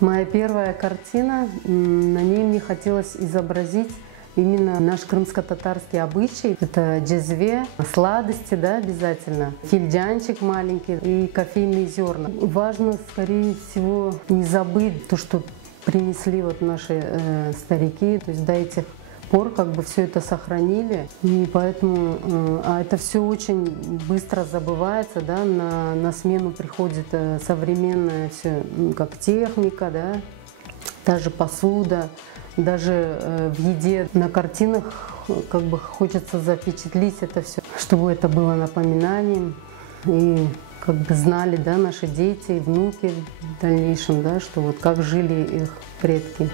Моя первая картина, на ней мне хотелось изобразить именно наш крымско-татарский обычай. Это джезве, сладости, да, обязательно, финджанчик маленький и кофейные зерна. Важно, скорее всего, не забыть то, что принесли вот наши старики, то есть до этих пор как бы все это сохранили, и поэтому это все очень быстро забывается, да, на смену приходит современная все, как техника, да, даже посуда, даже в еде, на картинах как бы хочется запечатлеть это все, чтобы это было напоминанием и как бы знали, да, наши дети и внуки в дальнейшем, да, что вот как жили их предки.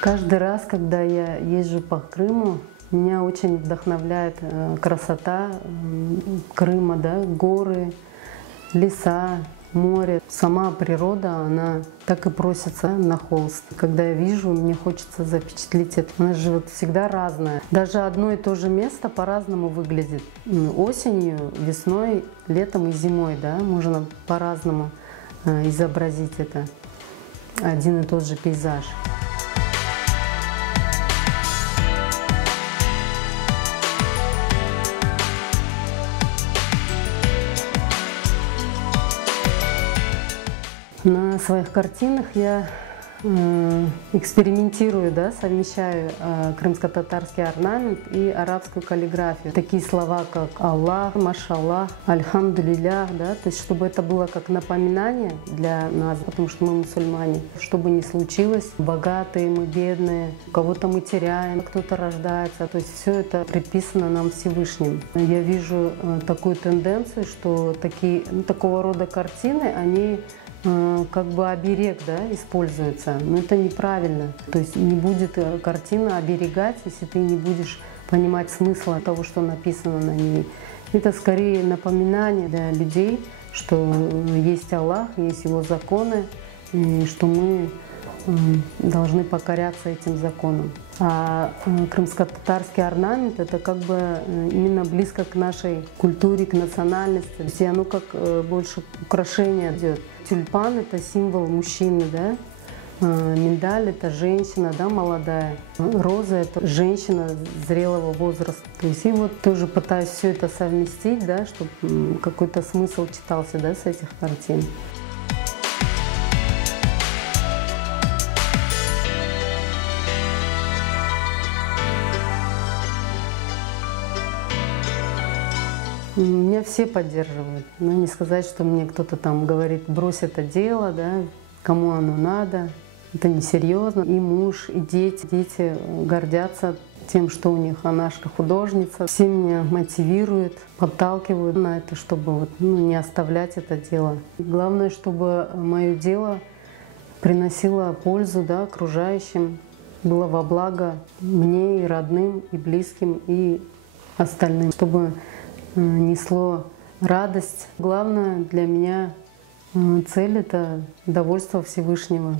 Каждый раз, когда я езжу по Крыму, меня очень вдохновляет красота Крыма, да, горы, леса, море. Сама природа, она так и просится на холст. Когда я вижу, мне хочется запечатлеть это. Она же вот всегда разная. Даже одно и то же место по-разному выглядит. Осенью, весной, летом и зимой, да, можно по-разному изобразить это. Один и тот же пейзаж. На своих картинах я экспериментирую, да, совмещаю крымско-татарский орнамент и арабскую каллиграфию. Такие слова, как Аллах, Машаллах, Альхамдулиллях, да, то есть чтобы это было как напоминание для нас, потому что мы мусульмане. Что бы ни случилось, богатые мы, бедные, кого-то мы теряем, кто-то рождается, то есть все это приписано нам Всевышним. Я вижу такую тенденцию, что такого рода картины, они как бы оберег, да, используется, но это неправильно. То есть не будет картина оберегать, если ты не будешь понимать смысла того, что написано на ней. Это скорее напоминание для людей, что есть Аллах, есть Его законы, и что мы должны покоряться этим законам. А крымско-татарский орнамент — это как бы именно близко к нашей культуре, к национальности. То есть оно как больше украшение идет. Тюльпан — это символ мужчины, да? Миндаль — это женщина, да, молодая. Роза — это женщина зрелого возраста. То есть и вот тоже пытаюсь все это совместить, да, чтобы какой-то смысл читался, да, с этих картин. Меня все поддерживают. Но не сказать, что мне кто-то там говорит, брось это дело, да, кому оно надо. Это несерьезно. И муж, и дети. Дети гордятся тем, что у них Анашка художница. Все меня мотивируют, подталкивают на это, чтобы вот, не оставлять это дело. Главное, чтобы мое дело приносило пользу, да, окружающим, было во благо мне и родным, и близким, и остальным. Чтобы несло радость. Главное для меня цель — это довольство Всевышнего.